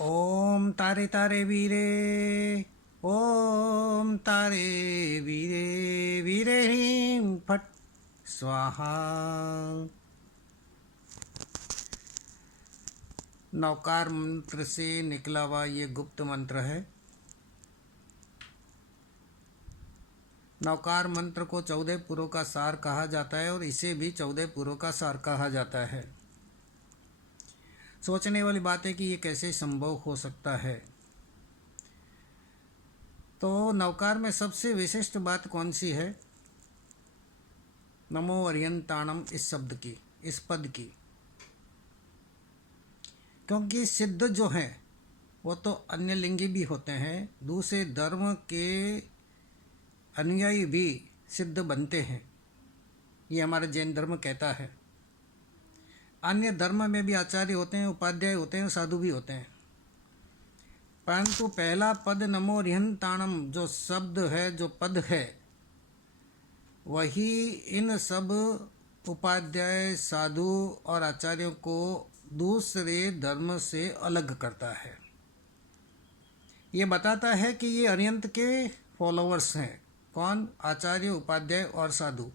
ओम तारे तारे वीरे, ओम तारे वीरे, वीरे ह्रीं फट स्वाहा। नौकार मंत्र से निकला हुआ ये गुप्त मंत्र है। नौकार मंत्र को 14 पुरों का सार कहा जाता है और इसे भी 14 पुरों का सार कहा जाता है। सोचने वाली बात है कि ये कैसे संभव हो सकता है। तो नौकार में सबसे विशिष्ट बात कौन सी है? नमो अर्यंताणम इस शब्द की, इस पद की। क्योंकि सिद्ध जो हैं वो तो अन्य लिंगी भी होते हैं, दूसरे धर्म के अनुयायी भी सिद्ध बनते हैं, ये हमारा जैन धर्म कहता है। अन्य धर्म में भी आचार्य होते हैं, उपाध्याय होते हैं, साधु भी होते हैं। परंतु पहला पद नमो अर्यंताणम जो शब्द है, जो पद है, वही इन सब उपाध्याय, साधु और आचार्यों को दूसरे धर्म से अलग करता है। ये बताता है कि ये अर्यंत के फॉलोअर्स हैं। कौन? आचार्य, उपाध्याय और साधु।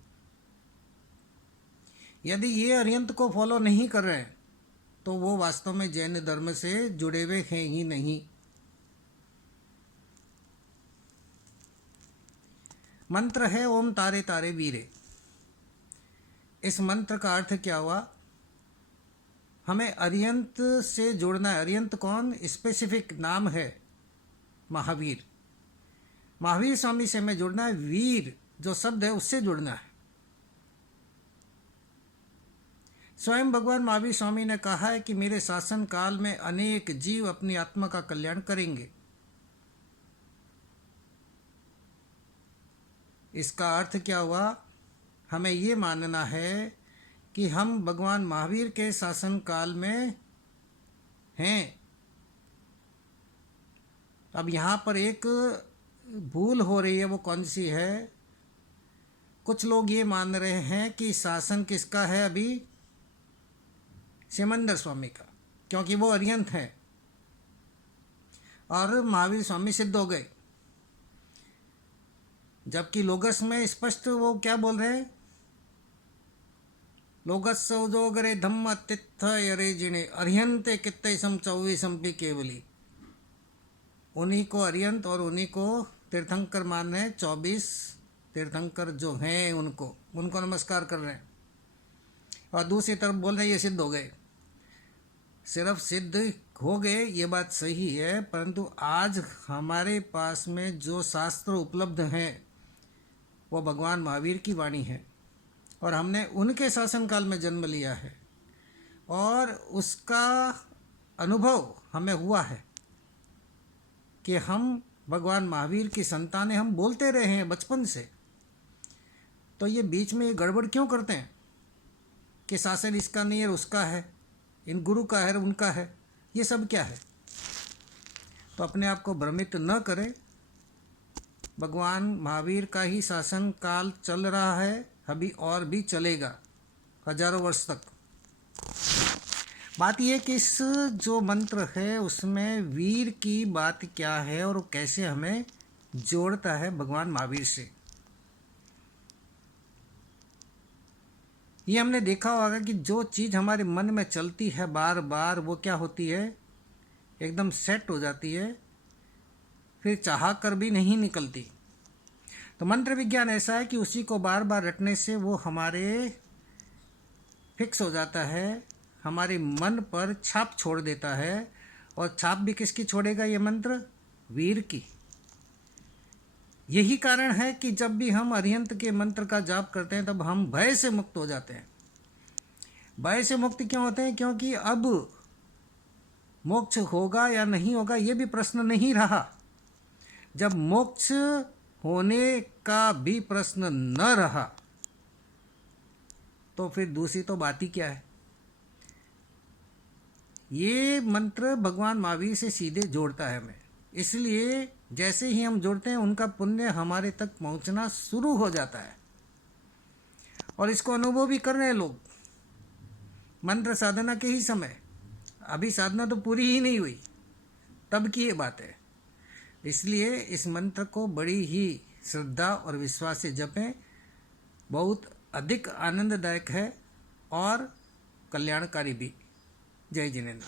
यदि ये अर्यंत को फॉलो नहीं कर रहे हैं तो वो वास्तव में जैन धर्म से जुड़े हुए हैं ही नहीं। मंत्र है ओम तारे तारे वीरे। इस मंत्र का अर्थ क्या हुआ? हमें अर्यंत से जुड़ना है। अर्यंत कौन? स्पेसिफिक नाम है महावीर। महावीर स्वामी से हमें जुड़ना है। वीर जो शब्द है उससे जुड़ना है। स्वयं भगवान महावीर स्वामी ने कहा है कि मेरे शासन काल में अनेक जीव अपनी आत्मा का कल्याण करेंगे। इसका अर्थ क्या हुआ? हमें ये मानना है कि हम भगवान महावीर के शासन काल में हैं। अब यहाँ पर एक भूल हो रही है, वो कौन सी है? कुछ लोग ये मान रहे हैं कि शासन किसका है अभी? सिमंदर स्वामी का, क्योंकि वो अर्यंत हैं और महावीर स्वामी सिद्ध हो गए। जबकि लोगस में स्पष्ट वो क्या बोल रहे हैं? लोगस सौजोगरे धम्म तित्थ यरे जिणे अर्यंते कित्ते सम 24 केवली। उन्हीं को अर्यंत और उन्हीं को तीर्थंकर मान रहे हैं। 24 तीर्थंकर जो हैं उनको नमस्कार कर रहे हैं। और दूसरी तरफ बोल रहे हैं ये सिद्ध हो गए। सिर्फ सिद्ध हो गए ये बात सही है, परंतु आज हमारे पास में जो शास्त्र उपलब्ध हैं वो भगवान महावीर की वाणी है और हमने उनके शासनकाल में जन्म लिया है और उसका अनुभव हमें हुआ है कि हम भगवान महावीर की संतान हैं। हम बोलते रहे हैं बचपन से। तो ये बीच में ये गड़बड़ क्यों करते हैं कि शासन इसका नहीं है, उसका है, इन गुरु का है, उनका है? ये सब क्या है? तो अपने आप को भ्रमित न करें। भगवान महावीर का ही शासन काल चल रहा है, अभी और भी चलेगा हजारों वर्ष तक। बात यह कि इस जो मंत्र है उसमें वीर की बात क्या है और कैसे हमें जोड़ता है भगवान महावीर से। ये हमने देखा होगा कि जो चीज़ हमारे मन में चलती है बार बार, वो क्या होती है? एकदम सेट हो जाती है, फिर चाह कर भी नहीं निकलती। तो मंत्र विज्ञान ऐसा है कि उसी को बार बार रटने से वो हमारे फिक्स हो जाता है, हमारे मन पर छाप छोड़ देता है। और छाप भी किसकी छोड़ेगा ये मंत्र? वीर की। यही कारण है कि जब भी हम अर्यंत के मंत्र का जाप करते हैं तब हम भय से मुक्त हो जाते हैं। भय से मुक्त क्यों होते हैं? क्योंकि अब मोक्ष होगा या नहीं होगा ये भी प्रश्न नहीं रहा। जब मोक्ष होने का भी प्रश्न न रहा तो फिर दूसरी तो बात ही क्या है? ये मंत्र भगवान महावीर से सीधे जोड़ता है हमें। इसलिए जैसे ही हम जुड़ते हैं उनका पुण्य हमारे तक पहुंचना शुरू हो जाता है और इसको अनुभव भी कर रहे हैं लोग मंत्र साधना के ही समय। अभी साधना तो पूरी ही नहीं हुई, तब की ये बात है। इसलिए इस मंत्र को बड़ी ही श्रद्धा और विश्वास से जपें। बहुत अधिक आनंददायक है और कल्याणकारी भी। जय जिनेंद्र।